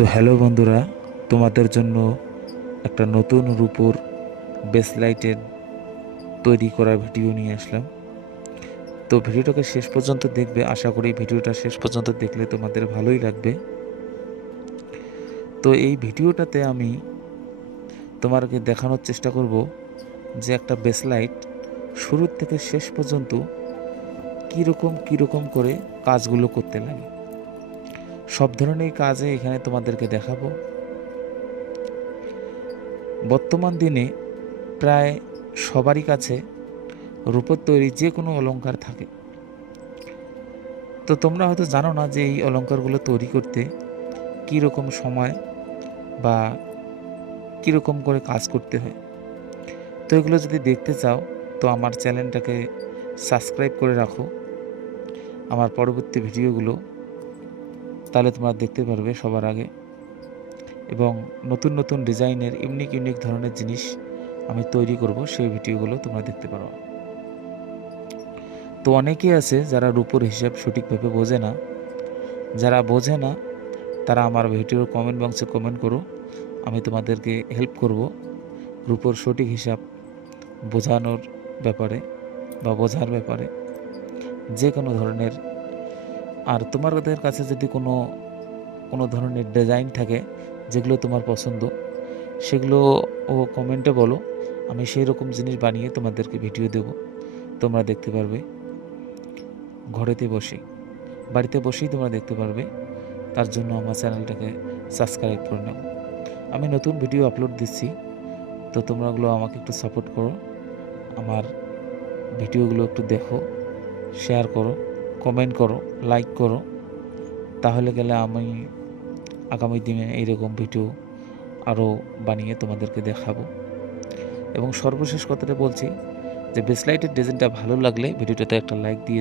তো হ্যালো বন্ধুরা, তোমাদের জন্য একটা নতুন রূপোর বেসলাইটের তৈরি করা ভিডিও নিয়ে আসলাম। তো ভিডিওটাকে শেষ পর্যন্ত দেখবে, আশা করি ভিডিওটা শেষ পর্যন্ত দেখলে তোমাদের ভালোই লাগবে। তো এই ভিডিওটাতে আমি তোমাকে দেখানোর চেষ্টা করব যে একটা বেসলাইট শুরুর থেকে শেষ পর্যন্ত কীরকম করে কাজগুলো করতে লাগে। সব ধরনের কাজে এখানে তোমাদেরকে দেখাবো। বর্তমান দিনে প্রায় সবারই কাছে রূপোর তৈরি যে কোনো অলংকার থাকে। তো তোমরা হয়তো জানো না যে এই অলংকারগুলো তৈরি করতে কী রকম সময় বা কীরকম করে কাজ করতে হয়। তো এগুলো যদি দেখতে চাও তো আমার চ্যানেলটাকে সাবস্ক্রাইব করে রাখো, আমার পরবর্তী ভিডিওগুলো তাহলে তোমরা দেখতে পারবে সবার আগে। এবং নতুন নতুন ডিজাইনের ইউনিক ধরনের জিনিস আমি তৈরি করব, সেই ভিডিওগুলো তোমরা দেখতে পারো। তো অনেকেই আছে যারা রূপোর হিসাব সঠিকভাবে বোঝে না। যারা বোঝে না তারা আমার ভিডিওর কমেন্ট বক্সে কমেন্ট করো, আমি তোমাদেরকে হেল্প করব রূপোর সঠিক হিসাব বোঝানোর ব্যাপারে বা বোঝার ব্যাপারে যে কোনো ধরনের। আর তোমাদের কাছে যদি কোনো ধরনের ডিজাইন থাকে যেগুলো তোমার পছন্দ, সেগুলো কমেন্টে বলো, আমি সেই রকম জিনিস বানিয়ে তোমাদেরকে ভিডিও দেব, তোমরা দেখতে পারবে ঘরেতে বসে, বাড়িতে বসেই তোমরা দেখতে পারবে। তার জন্য আমার চ্যানেলটাকে সাবস্ক্রাইব করে নাও। আমি নতুন ভিডিও আপলোড দিচ্ছি, তো তোমরাগুলো আমাকে একটু সাপোর্ট করো, আমার ভিডিওগুলো একটু দেখো, শেয়ার করো, কমেন্ট করো, লাইক করো। তাহলে গেলে আমি আগামী দিনে এইরকম ভিডিও আরও বানিয়ে তোমাদেরকে দেখাবো। এবং সর্বশেষ কথাটা বলছি যে বেসলাইটের ডিজাইনটা ভালো লাগলে ভিডিওটাতে একটা লাইক দিয়ে